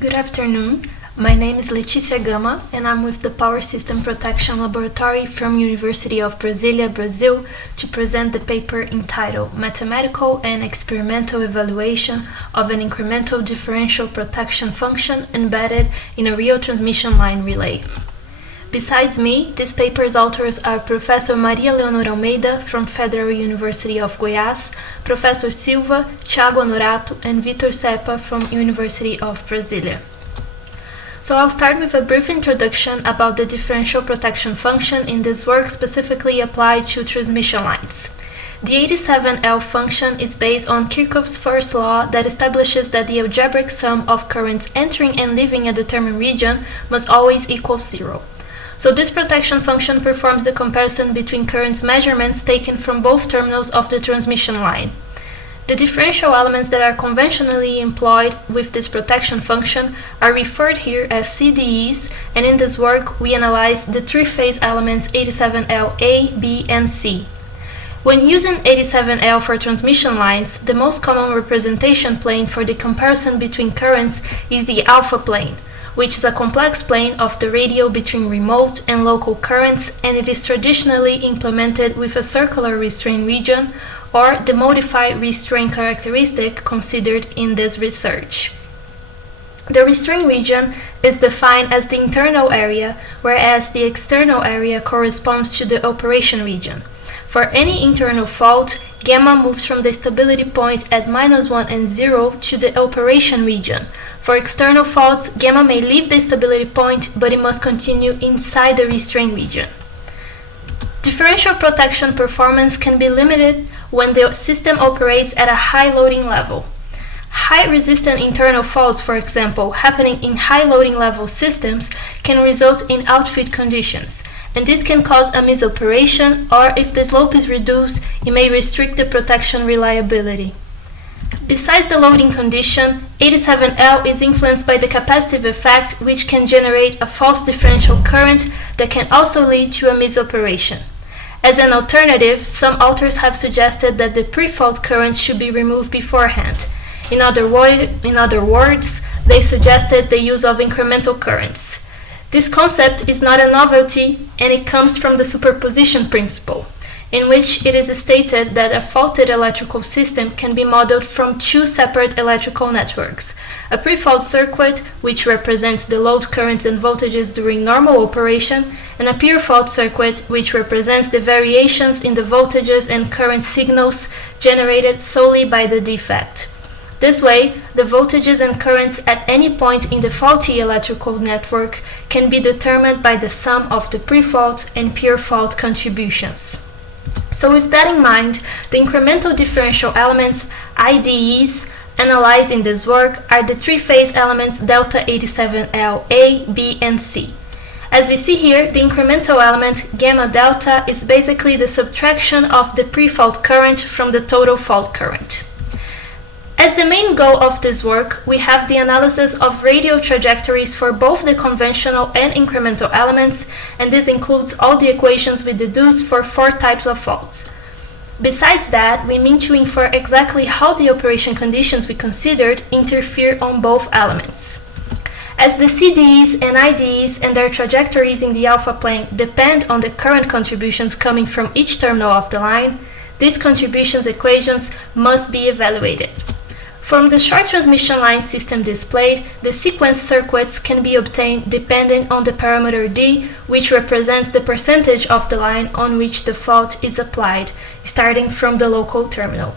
Good afternoon. My name is Letícia Gama, and I'm with the Power System Protection Laboratory from University of Brasília, Brazil, to present the paper entitled Mathematical and Experimental Evaluation of an Incremental Differential Protection Function Embedded in a Real Transmission Line Relay. Besides me, this paper's authors are Professor Maria Leonor Almeida from Federal University of Goiás, Professor Silva, Thiago Honorato, and Vitor Seppa from University of Brasília. So I'll start with a brief introduction about the differential protection function in this work specifically applied to transmission lines. The 87L function is based on Kirchhoff's first law that establishes that the algebraic sum of currents entering and leaving a determined region must always equal 0. So this protection function performs the comparison between currents measurements taken from both terminals of the transmission line. The differential elements that are conventionally employed with this protection function are referred here as CDEs, and in this work we analyze the three-phase elements 87L A, B, and C. When using 87L for transmission lines, the most common representation plane for the comparison between currents is the alpha plane, which is a complex plane of the radial between remote and local currents, and it is traditionally implemented with a circular restraint region or the modified restraint characteristic considered in this research. The restraint region is defined as the internal area, whereas the external area corresponds to the operation region. For any internal fault, Gamma moves from the stability point at -1 and 0 to the operation region. For external faults, Gamma may leave the stability point, but it must continue inside the restraint region. Differential protection performance can be limited when the system operates at a high loading level. High resistant internal faults, for example, happening in high loading level systems can result in outfit conditions, and this can cause a misoperation, or if the slope is reduced, it may restrict the protection reliability. Besides the loading condition, 87L is influenced by the capacitive effect, which can generate a false differential current that can also lead to a misoperation. As an alternative, some authors have suggested that the pre-fault currents should be removed beforehand. In other words, they suggested the use of incremental currents. This concept is not a novelty, and it comes from the superposition principle, in which it is stated that a faulted electrical system can be modeled from two separate electrical networks: a pre-fault circuit, which represents the load currents and voltages during normal operation, and a pure fault circuit, which represents the variations in the voltages and current signals generated solely by the defect. This way, the voltages and currents at any point in the faulty electrical network can be determined by the sum of the pre-fault and pure fault contributions. So with that in mind, the incremental differential elements, IDEs, analyzed in this work are the three-phase elements delta 87L A, B, and C. As we see here, the incremental element gamma delta is basically the subtraction of the pre-fault current from the total fault current. As the main goal of this work, we have the analysis of radial trajectories for both the conventional and incremental elements, and this includes all the equations we deduced for 4 types of faults. Besides that, we mean to infer exactly how the operation conditions we considered interfere on both elements. As the CDEs and IDEs and their trajectories in the alpha plane depend on the current contributions coming from each terminal of the line, these contributions equations must be evaluated. From the short transmission line system displayed, the sequence circuits can be obtained depending on the parameter D, which represents the percentage of the line on which the fault is applied, starting from the local terminal.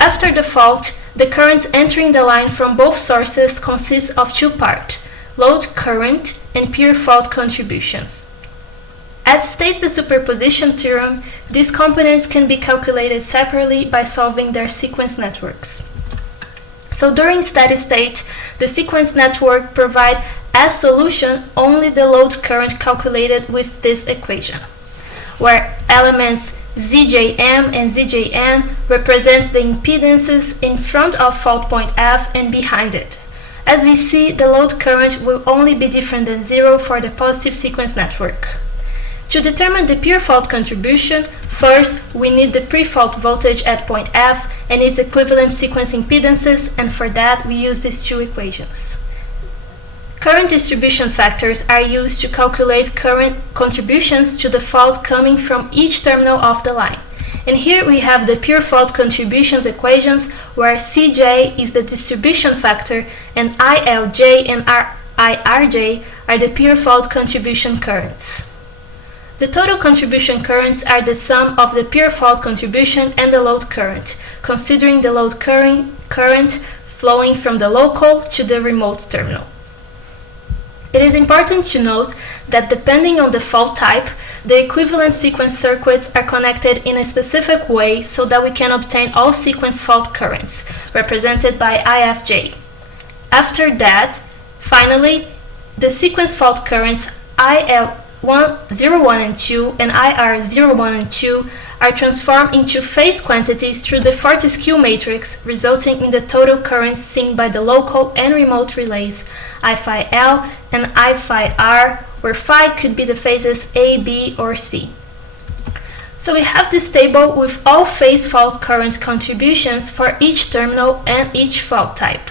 After the fault, the currents entering the line from both sources consist of 2 parts: load current and pure fault contributions. As states the superposition theorem, these components can be calculated separately by solving their sequence networks. So during steady state, the sequence network provides as solution only the load current calculated with this equation, where elements ZJM and ZJN represent the impedances in front of fault point F and behind it. As we see, the load current will only be different than 0 for the positive sequence network. To determine the pure fault contribution, first we need the pre-fault voltage at point F and its equivalent sequence impedances, and for that we use these two equations. Current distribution factors are used to calculate current contributions to the fault coming from each terminal of the line. And here we have the pure fault contributions equations, where Cj is the distribution factor and ILJ and IRJ are the pure fault contribution currents. The total contribution currents are the sum of the pure fault contribution and the load current, considering the load current flowing from the local to the remote terminal. It is important to note that depending on the fault type, the equivalent sequence circuits are connected in a specific way so that we can obtain all sequence fault currents, represented by IFJ. After that, finally, the sequence fault currents IL01 and 2 and IR01 and 2 are transformed into phase quantities through the Fortescue matrix, resulting in the total currents seen by the local and remote relays I phi L and I phi R, where phi could be the phases A, B, or C. So we have this table with all phase fault current contributions for each terminal and each fault type.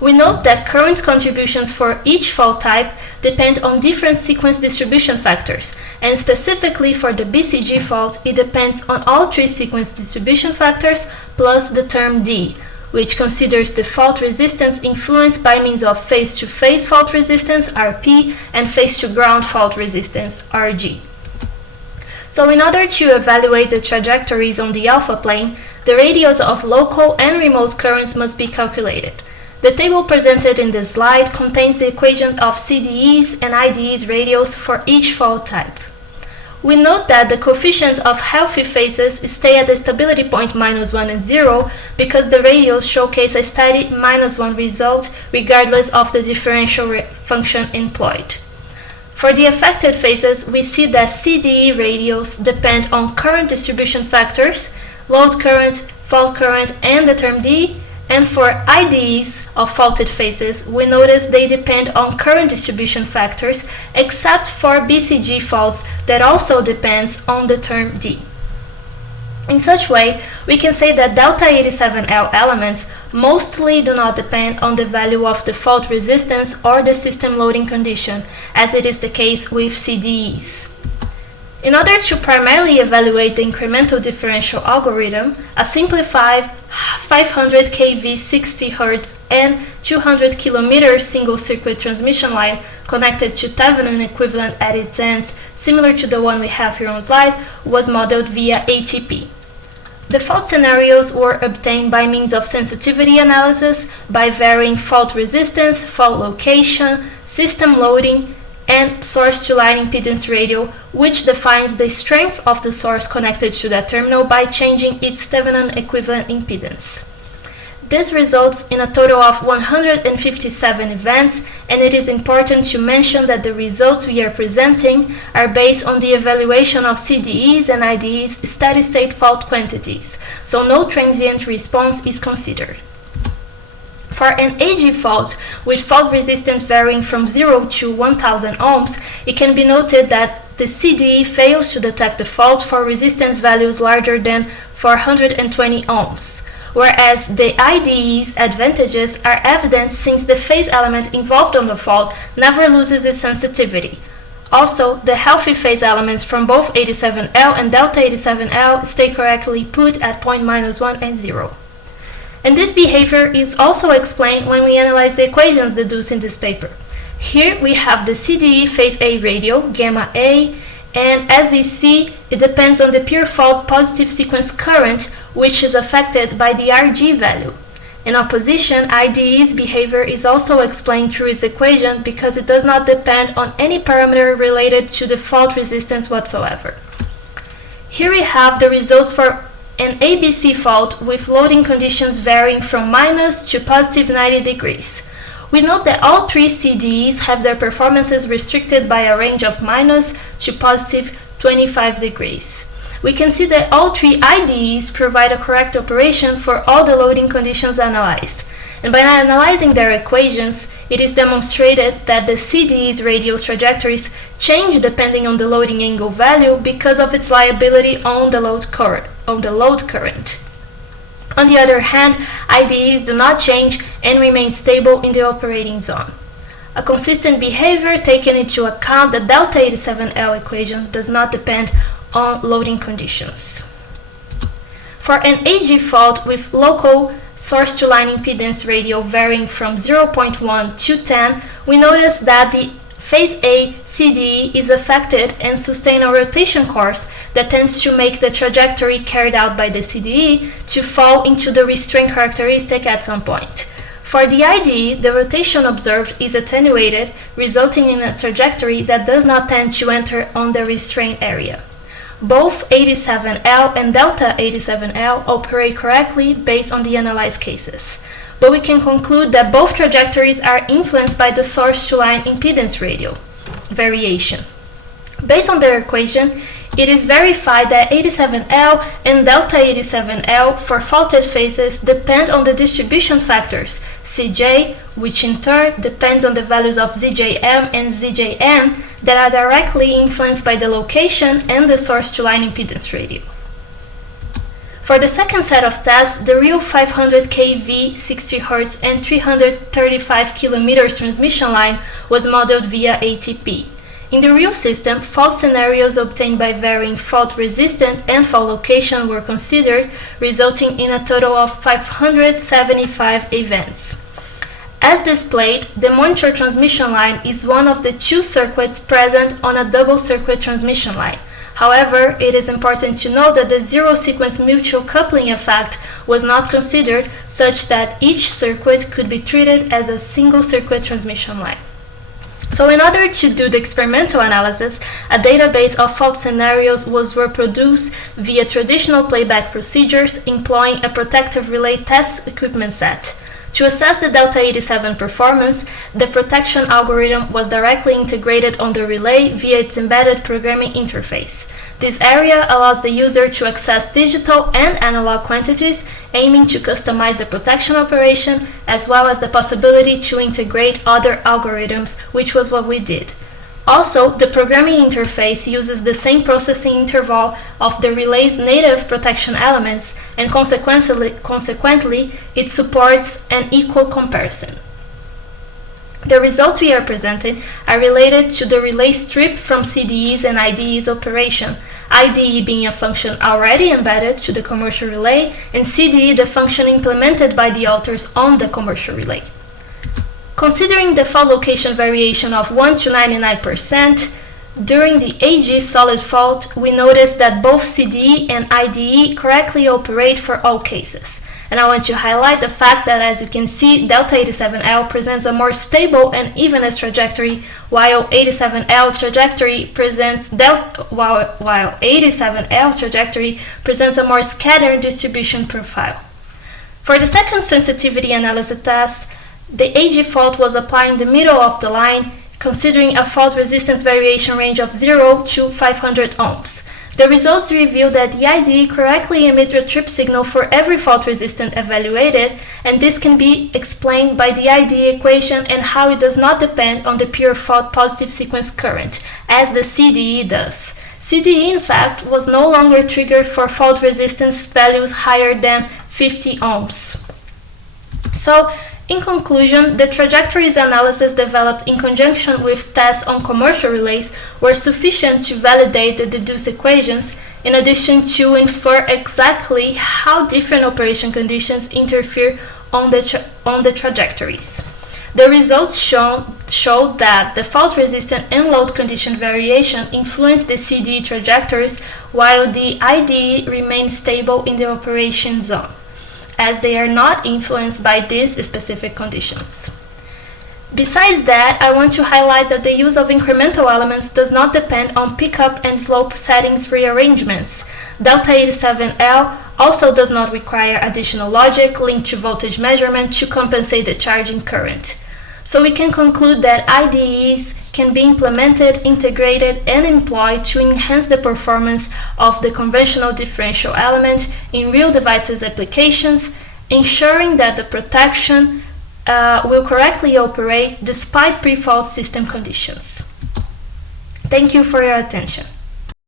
We note that current contributions for each fault type depend on different sequence distribution factors, and specifically for the BCG fault, it depends on all three sequence distribution factors plus the term D, which considers the fault resistance influenced by means of phase-to-phase fault resistance, RP, and phase-to-ground fault resistance, RG. So in order to evaluate the trajectories on the alpha plane, the radius of local and remote currents must be calculated. The table presented in this slide contains the equation of CDEs and IDEs radius for each fault type. We note that the coefficients of healthy phases stay at the stability point -1 and 0 because the radios showcase a steady -1 result regardless of the differential function employed. For the affected phases, we see that CDE radios depend on current distribution factors, load current, fault current, and the term D, and for IDEs of faulted phases, we notice they depend on current distribution factors, except for BCG faults that also depends on the term D. In such way, we can say that delta 87L elements mostly do not depend on the value of the fault resistance or the system loading condition, as it is the case with CDEs. In order to primarily evaluate the incremental differential algorithm, a simplified 500 kV 60 Hz and 200 km single circuit transmission line connected to Thevenin equivalent at its ends, similar to the one we have here on slide, was modeled via ATP. The fault scenarios were obtained by means of sensitivity analysis by varying fault resistance, fault location, system loading, and source-to-line impedance ratio, which defines the strength of the source connected to that terminal by changing its Thevenin equivalent impedance. This results in a total of 157 events, and it is important to mention that the results we are presenting are based on the evaluation of CDEs and IDEs steady-state fault quantities, so no transient response is considered. For an AG fault with fault resistance varying from 0 to 1000 ohms, it can be noted that the CDE fails to detect the fault for resistance values larger than 420 ohms, whereas the IDE's advantages are evident since the phase element involved on the fault never loses its sensitivity. Also, the healthy phase elements from both 87L and delta 87L stay correctly put at point -1 and 0. And this behavior is also explained when we analyze the equations deduced in this paper. Here we have the CDE phase A radio, gamma A, and as we see, it depends on the pure fault positive sequence current, which is affected by the RG value. In opposition, IDE's behavior is also explained through its equation because it does not depend on any parameter related to the fault resistance whatsoever. Here we have the results for an ABC fault with loading conditions varying from minus to positive 90 degrees. We note that all three CDEs have their performances restricted by a range of minus to positive 25 degrees. We can see that all three IDEs provide a correct operation for all the loading conditions analyzed. And by analyzing their equations, it is demonstrated that the CDE's radial trajectories change depending on the loading angle value because of its liability on the load current. On the other hand, IDEs do not change and remain stable in the operating zone. A consistent behavior taking into account the delta 87L equation does not depend on loading conditions. For an AG fault with local source-to-line impedance ratio varying from 0.1 to 10, we notice that the phase A CDE is affected and sustain a rotation course that tends to make the trajectory carried out by the CDE to fall into the restraint characteristic at some point. For the IDE, the rotation observed is attenuated, resulting in a trajectory that does not tend to enter on the restraint area. Both 87L and delta 87L operate correctly based on the analyzed cases, but we can conclude that both trajectories are influenced by the source-to-line impedance ratio variation. Based on their equation, it is verified that 87L and delta 87L for faulted phases depend on the distribution factors Cj, which in turn depends on the values of Zjm and Zjn that are directly influenced by the location and the source-to-line impedance ratio. For the second set of tests, the real 500 kV, 60 Hz and 335 km transmission line was modeled via ATP. In the real system, fault scenarios obtained by varying fault resistance and fault location were considered, resulting in a total of 575 events. As displayed, the monitor transmission line is one of the two circuits present on a double circuit transmission line. However, it is important to note that the zero-sequence mutual coupling effect was not considered, such that each circuit could be treated as a single circuit transmission line. So in order to do the experimental analysis, a database of fault scenarios was reproduced via traditional playback procedures employing a protective relay test equipment set. To assess the delta 87 performance, the protection algorithm was directly integrated on the relay via its embedded programming interface. This area allows the user to access digital and analog quantities, aiming to customize the protection operation, as well as the possibility to integrate other algorithms, which was what we did. Also, the programming interface uses the same processing interval of the relay's native protection elements, and consequently, it supports an equal comparison. The results we are presenting are related to the relay strip from CDE's and IDE's operation, IDE being a function already embedded to the commercial relay, and CDE the function implemented by the authors on the commercial relay. Considering the fault location variation of 1 to 99%, during the AG solid fault, we noticed that both CDE and IDE correctly operate for all cases. And I want to highlight the fact that, as you can see, delta 87L presents a more stable and evenest trajectory, while 87L trajectory presents a more scattered distribution profile. For the second sensitivity analysis test, the AG fault was applied in the middle of the line, considering a fault resistance variation range of 0 to 500 ohms. The results reveal that the IDE correctly emits a trip signal for every fault resistance evaluated, and this can be explained by the IDE equation and how it does not depend on the pure fault positive sequence current, as the CDE does. CDE, in fact, was no longer triggered for fault resistance values higher than 50 ohms. So, in conclusion, the trajectories analysis developed in conjunction with tests on commercial relays were sufficient to validate the deduced equations, in addition to infer exactly how different operation conditions interfere on the trajectories. The results showed that the fault resistance and load condition variation influenced the CDE trajectories, while the IDE remained stable in the operation zone, as they are not influenced by these specific conditions. Besides that, I want to highlight that the use of incremental elements does not depend on pickup and slope settings rearrangements. Delta 87L also does not require additional logic linked to voltage measurement to compensate the charging current. So we can conclude that IDEs can be implemented, integrated, and employed to enhance the performance of the conventional differential element in real devices applications, ensuring that the protection will correctly operate despite pre-fault system conditions. Thank you for your attention.